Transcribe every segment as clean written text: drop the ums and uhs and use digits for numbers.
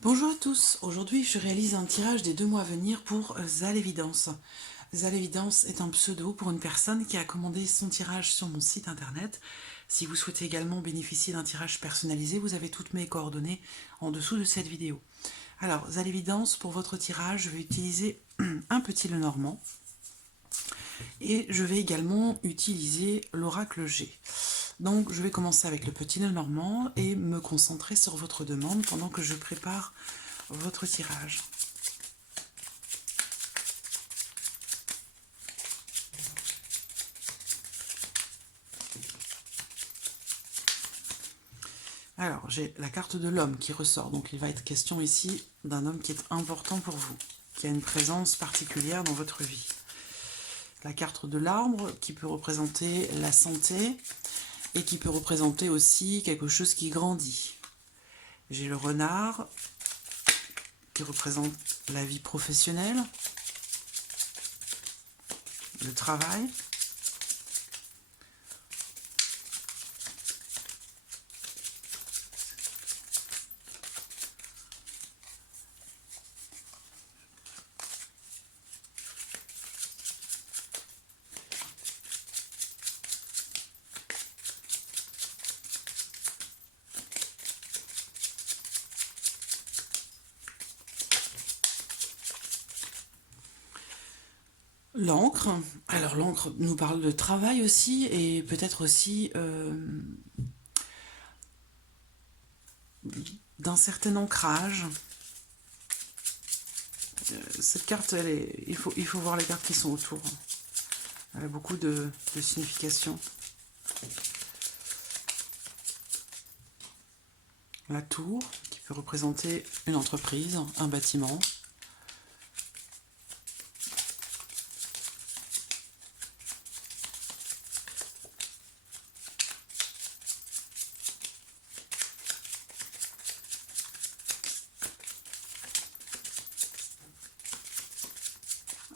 Bonjour à tous, aujourd'hui je réalise un tirage des 2 mois à venir pour Zalévidence. Zalévidence est un pseudo pour une personne qui a commandé son tirage sur mon site internet. Si vous souhaitez également bénéficier d'un tirage personnalisé, vous avez toutes mes coordonnées en dessous de cette vidéo. Alors, Zalévidence, pour votre tirage, je vais utiliser un petit Lenormand et je vais également utiliser l'oracle G. Donc je vais commencer avec le petit Lenormand et me concentrer sur votre demande pendant que je prépare votre tirage. Alors, j'ai la carte de l'homme qui ressort, donc il va être question ici d'un homme qui est important pour vous, qui a une présence particulière dans votre vie. La carte de l'arbre qui peut représenter la santé et qui peut représenter aussi quelque chose qui grandit. J'ai le renard qui représente la vie professionnelle, le travail. L'encre, alors l'encre nous parle de travail aussi et peut-être aussi d'un certain ancrage. Cette carte, il faut voir les cartes qui sont autour. Elle a beaucoup de signification. La tour, qui peut représenter une entreprise, un bâtiment.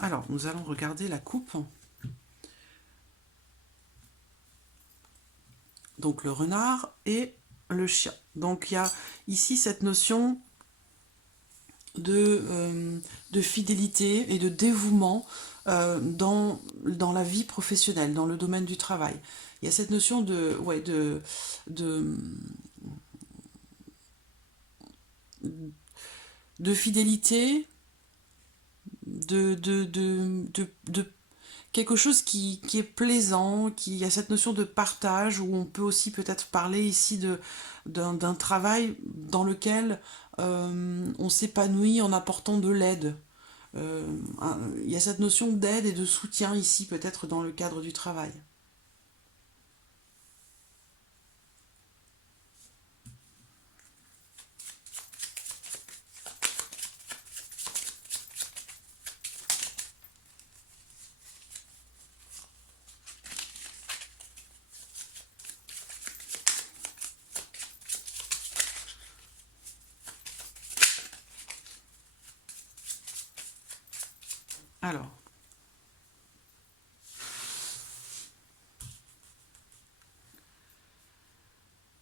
Alors, nous allons regarder la coupe. Donc, le renard et le chien. Donc, il y a ici cette notion de fidélité et de dévouement dans la vie professionnelle, dans le domaine du travail. Il y a cette notion de fidélité, de quelque chose qui est plaisant, qui a cette notion de partage, où on peut aussi peut-être parler ici d'un travail dans lequel on s'épanouit en apportant de l'aide. Il y a cette notion d'aide et de soutien ici, peut-être dans le cadre du travail. Alors,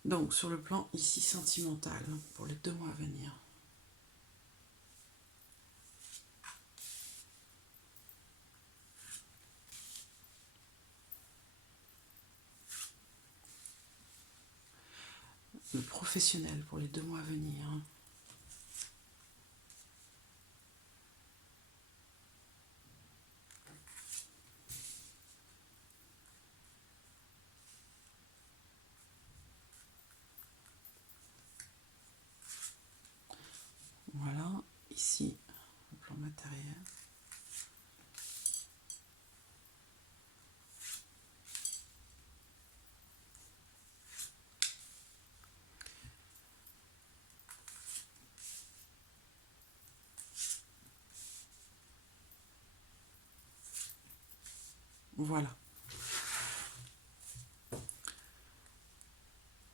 donc sur le plan ici sentimental, pour les 2 mois à venir. Le professionnel pour les 2 mois à venir. Voilà, ici, le plan matériel. Voilà.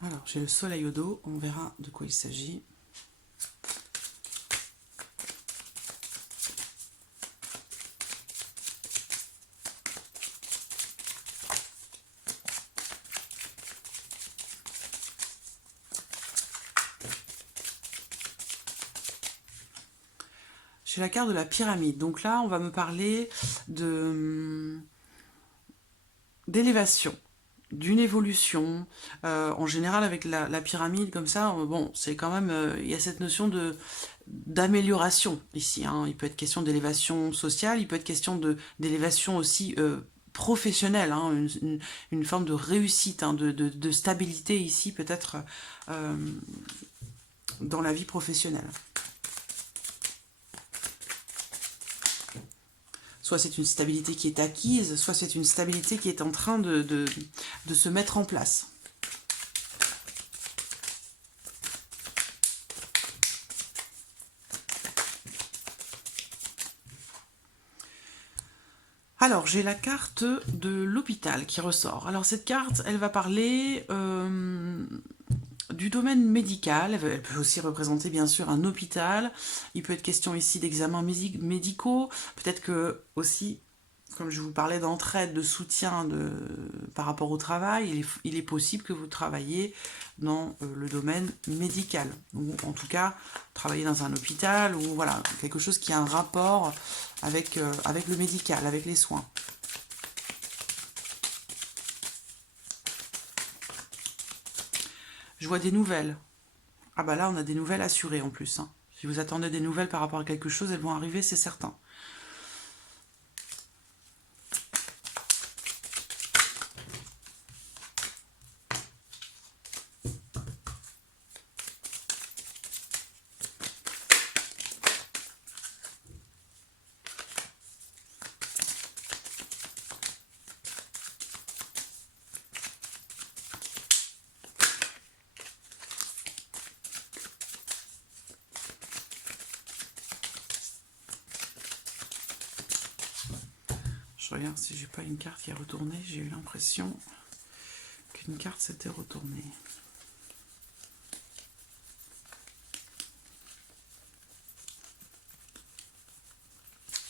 Alors, j'ai le soleil au dos, on verra de quoi il s'agit. j'ai la carte de la pyramide. Donc là, on va me parler d'élévation, d'une évolution. En général, avec la pyramide, comme ça, bon, c'est quand même... il y a cette notion d'amélioration ici. Hein. Il peut être question d'élévation sociale, il peut être question d'élévation aussi professionnelle, hein, une forme de réussite, hein, de stabilité ici, peut-être dans la vie professionnelle. Soit c'est une stabilité qui est acquise, soit c'est une stabilité qui est en train de se mettre en place. Alors, j'ai la carte de l'hôpital qui ressort. Alors, cette carte, elle va parler du domaine médical. Elle peut aussi représenter, bien sûr, un hôpital. Il peut être question ici d'examens médicaux. Peut-être que aussi, comme je vous parlais d'entraide, de soutien par rapport au travail, il est possible que vous travailliez dans le domaine médical. Ou en tout cas, travailler dans un hôpital ou voilà, quelque chose qui a un rapport avec le médical, avec les soins. Je vois des nouvelles. Ah bah là, on a des nouvelles assurées en plus. Hein. Si vous attendez des nouvelles par rapport à quelque chose, elles vont arriver, c'est certain. Je regarde si j'ai pas une carte qui est retournée. J'ai eu l'impression qu'une carte s'était retournée.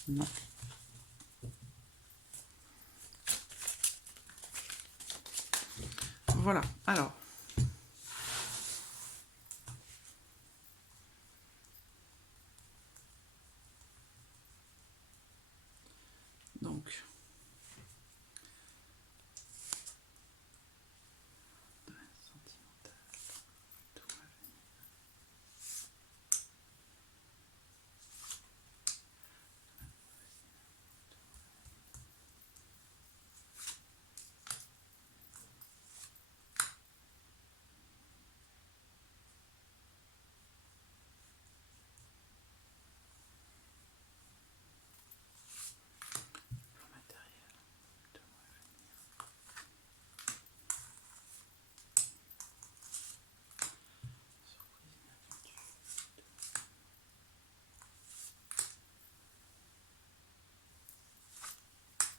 Non. Voilà, alors. Donc.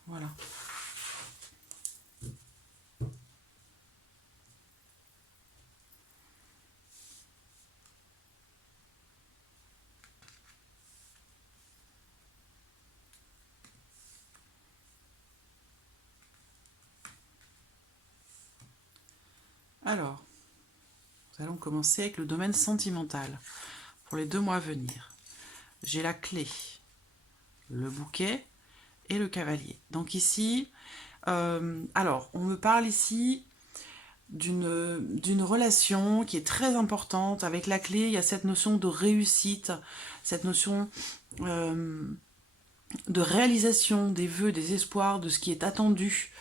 Voilà. Alors, nous allons commencer avec le domaine sentimental pour les 2 mois à venir. J'ai la clé, le bouquet et le cavalier. Donc ici, alors, on me parle ici d'une relation qui est très importante. Avec la clé, il y a cette notion de réussite, cette notion de réalisation des vœux, des espoirs, de ce qui est attendu,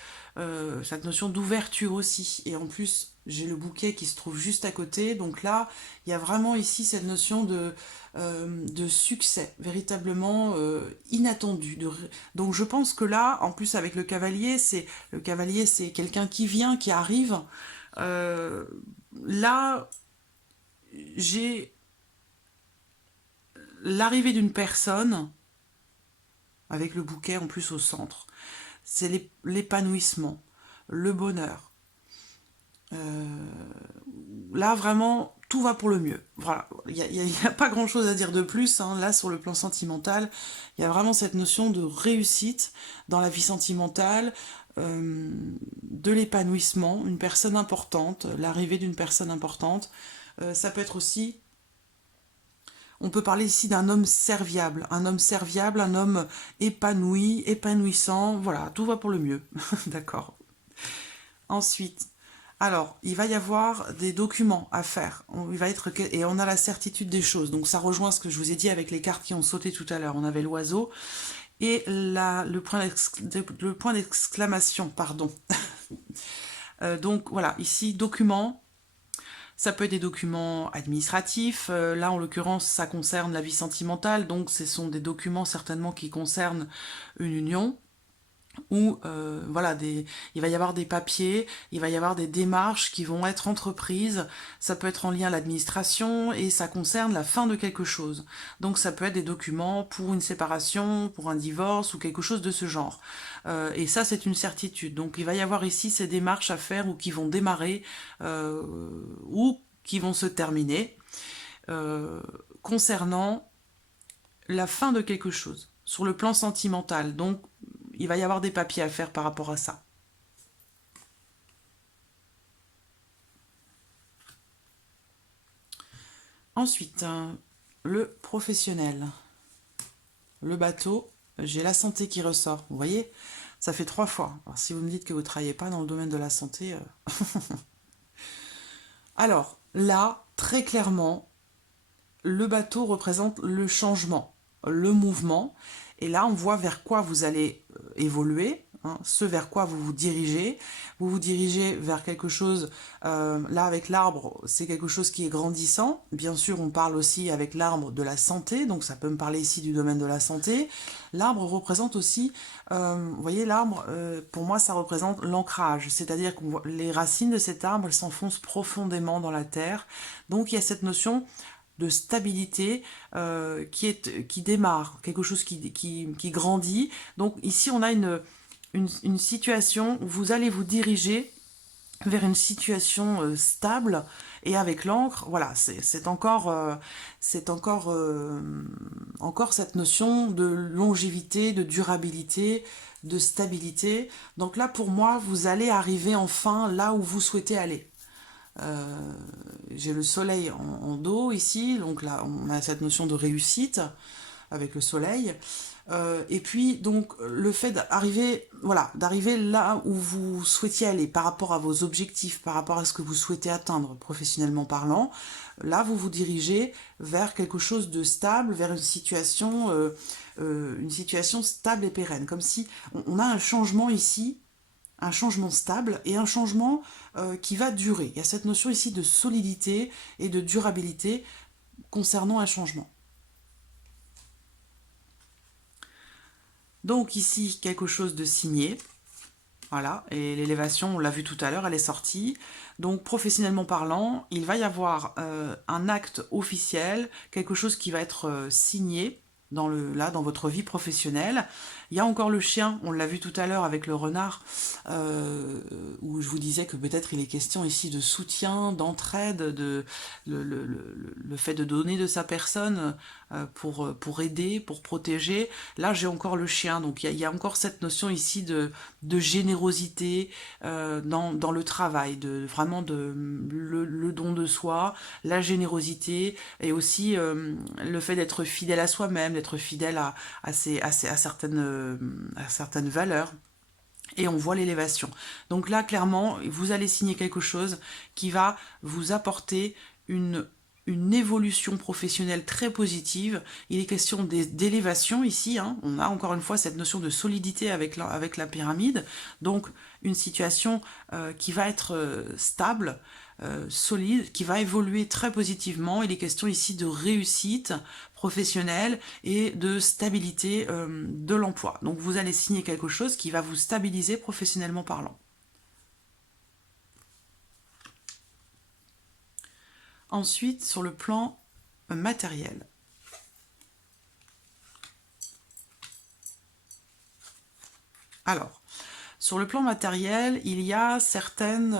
cette notion d'ouverture aussi. Et en plus, j'ai le bouquet qui se trouve juste à côté. Donc là, il y a vraiment ici cette notion de succès, véritablement inattendu. Donc je pense que là, en plus avec le cavalier, c'est quelqu'un qui vient, qui arrive. Là, j'ai l'arrivée d'une personne avec le bouquet en plus au centre. C'est l'épanouissement, le bonheur. Là, vraiment, tout va pour le mieux. Voilà, il n'y a pas grand-chose à dire de plus. Hein. Là, sur le plan sentimental, il y a vraiment cette notion de réussite dans la vie sentimentale, de l'épanouissement, une personne importante, l'arrivée d'une personne importante. Ça peut être aussi On peut parler ici d'un homme serviable, un homme épanoui, épanouissant, voilà, tout va pour le mieux, d'accord. Ensuite, alors, il va y avoir des documents à faire, et on a la certitude des choses, donc ça rejoint ce que je vous ai dit avec les cartes qui ont sauté tout à l'heure, on avait l'oiseau, et le point d'exclamation, pardon. Donc voilà, ici, documents. Ça peut être des documents administratifs, là en l'occurrence ça concerne la vie sentimentale, donc ce sont des documents certainement qui concernent une union, ou voilà, il va y avoir des papiers, il va y avoir des démarches qui vont être entreprises, ça peut être en lien à l'administration et ça concerne la fin de quelque chose. Donc ça peut être des documents pour une séparation, pour un divorce ou quelque chose de ce genre. Et ça c'est une certitude. Donc il va y avoir ici ces démarches à faire ou qui vont démarrer ou qui vont se terminer concernant la fin de quelque chose sur le plan sentimental. Donc il va y avoir des papiers à faire par rapport à ça. Ensuite, le professionnel. Le bateau, j'ai la santé qui ressort. Vous voyez, ça fait 3 fois. Alors, si vous me dites que vous ne travaillez pas dans le domaine de la santé... Alors, là, très clairement, le bateau représente le changement, le mouvement. Et là, on voit vers quoi vous allez évoluer, hein, ce vers quoi vous vous dirigez. Vous vous dirigez vers quelque chose, là avec l'arbre, c'est quelque chose qui est grandissant. Bien sûr, on parle aussi avec l'arbre de la santé, donc ça peut me parler ici du domaine de la santé. L'arbre représente aussi, vous voyez, l'arbre, pour moi, ça représente l'ancrage, c'est-à-dire que les racines de cet arbre, elles s'enfoncent profondément dans la terre. Donc, il y a cette notion de stabilité qui démarre, quelque chose qui grandit. Donc ici, on a une situation où vous allez vous diriger vers une situation stable et avec l'encre, voilà, c'est encore, encore cette notion de longévité, de durabilité, de stabilité. Donc là, pour moi, vous allez arriver enfin là où vous souhaitez aller. J'ai le soleil en dos ici, donc là on a cette notion de réussite avec le soleil. Et puis donc le fait d'arriver, voilà, d'arriver là où vous souhaitiez aller par rapport à vos objectifs, par rapport à ce que vous souhaitez atteindre professionnellement parlant, là vous vous dirigez vers quelque chose de stable, vers une situation stable et pérenne, comme si on a un changement ici, un changement stable et un changement qui va durer. Il y a cette notion ici de solidité et de durabilité concernant un changement. Donc ici, quelque chose de signé. Voilà, et l'élévation, on l'a vu tout à l'heure, elle est sortie. Donc professionnellement parlant, il va y avoir un acte officiel, quelque chose qui va être signé dans votre vie professionnelle. Il y a encore le chien, on l'a vu tout à l'heure avec le renard, où je vous disais que peut-être il est question ici de soutien, d'entraide, le fait de donner de sa personne pour aider, pour protéger. Là, j'ai encore le chien, donc il y a encore cette notion ici de générosité dans le travail, vraiment le don de soi, la générosité, et aussi le fait d'être fidèle à soi-même, d'être fidèle à certaines valeurs. Et on voit l'élévation. Donc là, clairement, vous allez signer quelque chose qui va vous apporter une évolution professionnelle très positive. Il est question d'élévation ici, hein. On a encore une fois cette notion de solidité avec la pyramide. Donc une situation qui va être stable, solide, qui va évoluer très positivement. Il est question ici de réussite professionnelle et de stabilité de l'emploi. Donc vous allez signer quelque chose qui va vous stabiliser professionnellement parlant. Ensuite, sur le plan matériel. Alors, sur le plan matériel, il y a certaines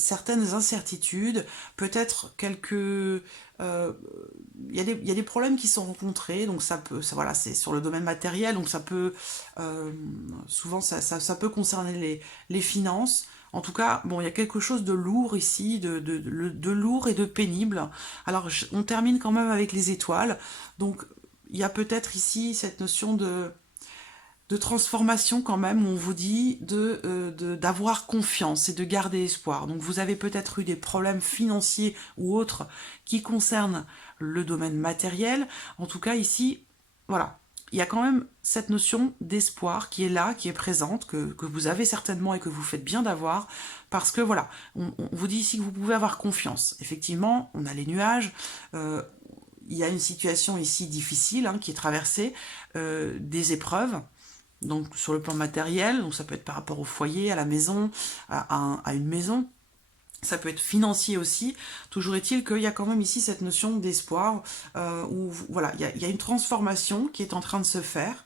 incertitudes, peut-être quelques... il y a des problèmes qui sont rencontrés, donc voilà, c'est sur le domaine matériel, donc ça peut... souvent, ça peut concerner les finances. En tout cas, bon, il y a quelque chose de lourd ici, de lourd et de pénible. Alors, on termine quand même avec les étoiles. Donc, il y a peut-être ici cette notion de transformation quand même, où on vous dit d'avoir confiance et de garder espoir. Donc vous avez peut-être eu des problèmes financiers ou autres qui concernent le domaine matériel. En tout cas ici, voilà, il y a quand même cette notion d'espoir qui est là, qui est présente, que vous avez certainement et que vous faites bien d'avoir, parce que voilà, on vous dit ici que vous pouvez avoir confiance. Effectivement, on a les nuages, il y a une situation ici difficile qui est traversée, des épreuves, donc sur le plan matériel, donc ça peut être par rapport au foyer, à la maison, à une maison, ça peut être financier aussi. Toujours est-il qu'il y a quand même ici cette notion d'espoir, où voilà, il y a une transformation qui est en train de se faire.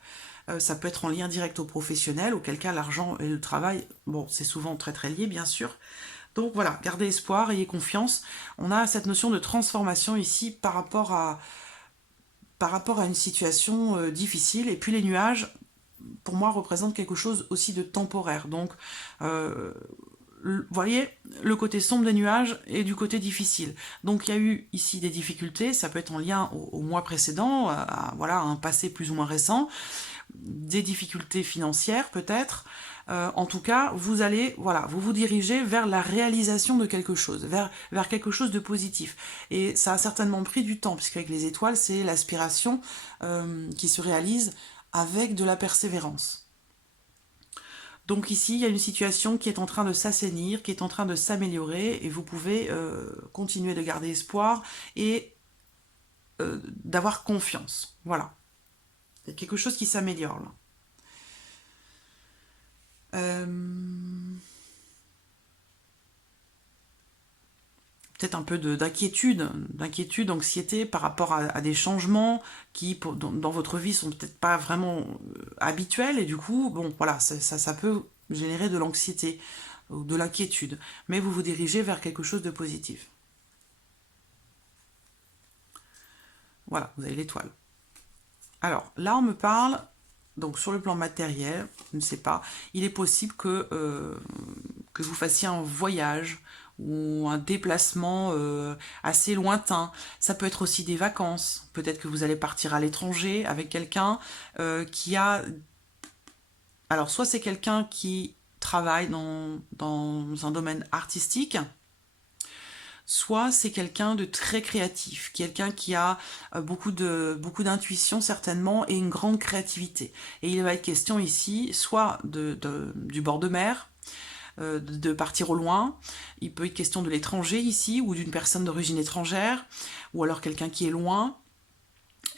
Ça peut être en lien direct au professionnel, auquel cas l'argent et le travail, bon, c'est souvent très très lié bien sûr. Donc voilà, gardez espoir, ayez confiance. On a cette notion de transformation ici par rapport à une situation difficile. Et puis les nuages, pour moi, représentent quelque chose aussi de temporaire. Donc, vous voyez, le côté sombre des nuages et du côté difficile. Donc il y a eu ici des difficultés, ça peut être en lien au mois précédent, voilà, à un passé plus ou moins récent, des difficultés financières peut-être. En tout cas, vous allez, voilà, vous dirigez vers la réalisation de quelque chose, vers quelque chose de positif. Et ça a certainement pris du temps, puisqu'avec les étoiles, c'est l'aspiration qui se réalise avec de la persévérance. Donc ici, il y a une situation qui est en train de s'assainir, qui est en train de s'améliorer, et vous pouvez continuer de garder espoir et d'avoir confiance. Voilà. Il y a quelque chose qui s'améliore là. Peut-être un peu d'inquiétude, d'anxiété par rapport à des changements qui, dans votre vie, sont peut-être pas vraiment habituels, et du coup, bon, voilà, ça peut générer de l'anxiété ou de l'inquiétude, mais vous vous dirigez vers quelque chose de positif. Voilà, vous avez l'étoile. Alors, là, on me parle, donc sur le plan matériel, je ne sais pas, il est possible que vous fassiez un voyage ou un déplacement assez lointain. Ça peut être aussi des vacances. Peut-être que vous allez partir à l'étranger avec quelqu'un qui a... Alors, soit c'est quelqu'un qui travaille dans un domaine artistique, soit c'est quelqu'un de très créatif, quelqu'un qui a beaucoup d'intuition certainement et une grande créativité. Et il va être question ici soit du bord de mer, de partir au loin. Il peut être question de l'étranger ici, ou d'une personne d'origine étrangère, ou alors quelqu'un qui est loin.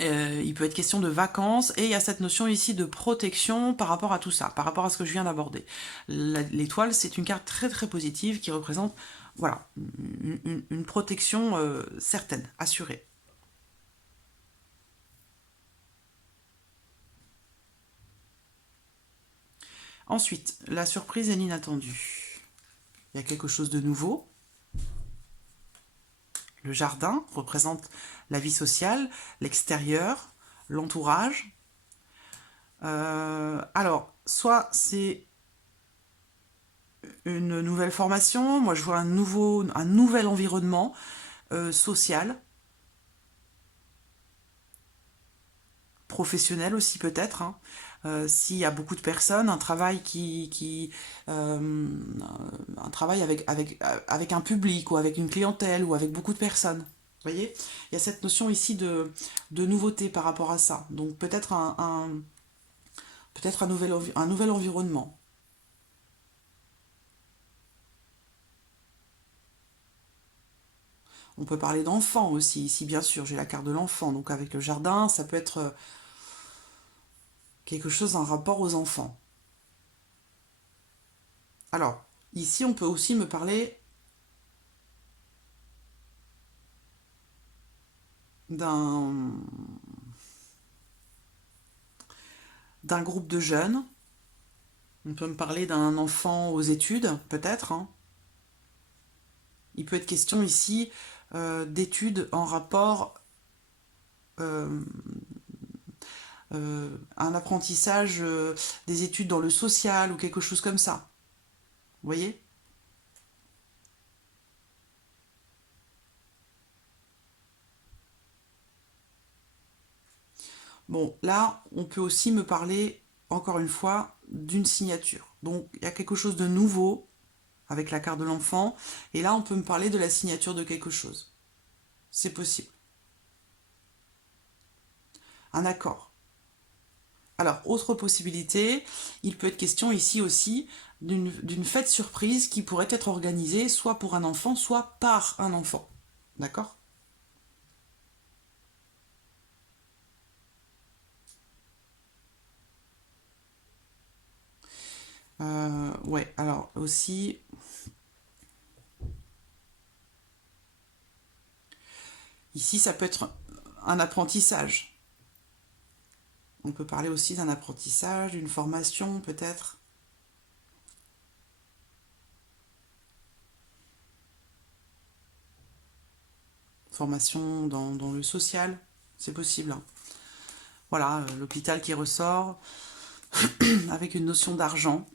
Il peut être question de vacances, et il y a cette notion ici de protection par rapport à tout ça, par rapport à ce que je viens d'aborder. L'étoile, c'est une carte très très positive qui représente, voilà, une protection certaine, assurée. Ensuite, la surprise et l'inattendu. Il y a quelque chose de nouveau. Le jardin représente la vie sociale, l'extérieur, l'entourage. Alors, soit c'est une nouvelle formation, moi je vois un nouvel environnement social, professionnel aussi peut-être. S'il y a beaucoup de personnes, un travail un travail avec un public ou avec une clientèle ou avec beaucoup de personnes. Vous voyez, il y a cette notion ici de nouveauté par rapport à ça. Donc peut-être peut-être un nouvel environnement. On peut parler d'enfants aussi, ici bien sûr, j'ai la carte de l'enfant, donc avec le jardin, ça peut être quelque chose en rapport aux enfants. Alors, ici on peut aussi me parler d'un groupe de jeunes. On peut me parler d'un enfant aux études, peut-être. Il peut être question ici d'études en rapport un apprentissage des études dans le social ou quelque chose comme ça. Vous voyez ? Bon, là, on peut aussi me parler, encore une fois, d'une signature. Donc, il y a quelque chose de nouveau avec la carte de l'enfant. Et là, on peut me parler de la signature de quelque chose. C'est possible. Un accord. Alors, autre possibilité, il peut être question ici aussi d'une fête surprise qui pourrait être organisée soit pour un enfant, soit par un enfant. D'accord? Ouais, alors aussi, ici, ça peut être un apprentissage. On peut parler aussi d'un apprentissage, d'une formation peut-être. Formation dans le social, c'est possible, hein. Voilà, l'hôpital qui ressort avec une notion d'argent.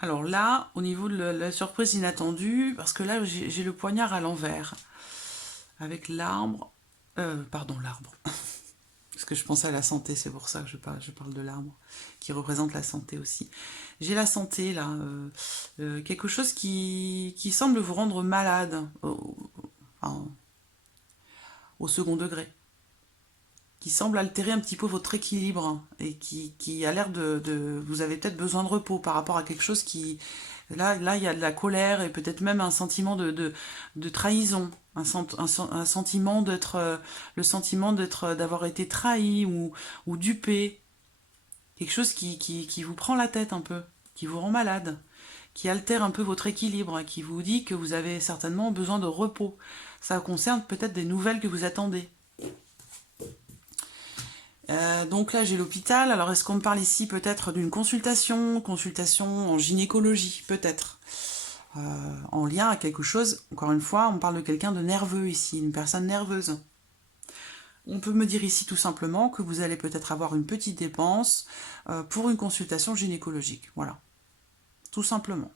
Alors là, au niveau de la surprise inattendue, parce que là, j'ai le poignard à l'envers, avec l'arbre, pardon, l'arbre, parce que je pensais à la santé, c'est pour ça que je parle de l'arbre, qui représente la santé aussi. J'ai la santé, là, quelque chose qui semble vous rendre malade, enfin, au second degré, qui semble altérer un petit peu votre équilibre, et qui a l'air vous avez peut-être besoin de repos par rapport à quelque chose qui... Là, il y a de la colère et peut-être même un sentiment de trahison, un sentiment d'être, le sentiment d'avoir été trahi ou dupé, quelque chose qui vous prend la tête un peu, qui vous rend malade, qui altère un peu votre équilibre, qui vous dit que vous avez certainement besoin de repos. Ça concerne peut-être des nouvelles que vous attendez. Donc là, j'ai l'hôpital. Alors, est-ce qu'on me parle ici peut-être d'une consultation en gynécologie, peut-être, en lien à quelque chose. Encore une fois, on parle de quelqu'un de nerveux ici, une personne nerveuse. On peut me dire ici tout simplement que vous allez peut-être avoir une petite dépense pour une consultation gynécologique. Voilà, tout simplement.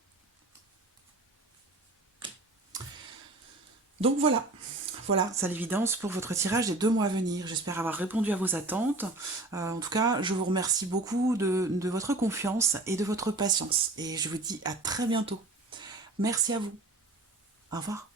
Donc voilà. Voilà, c'est à l'évidence pour votre tirage des 2 mois à venir. J'espère avoir répondu à vos attentes. En tout cas, je vous remercie beaucoup de votre confiance et de votre patience. Et je vous dis à très bientôt. Merci à vous. Au revoir.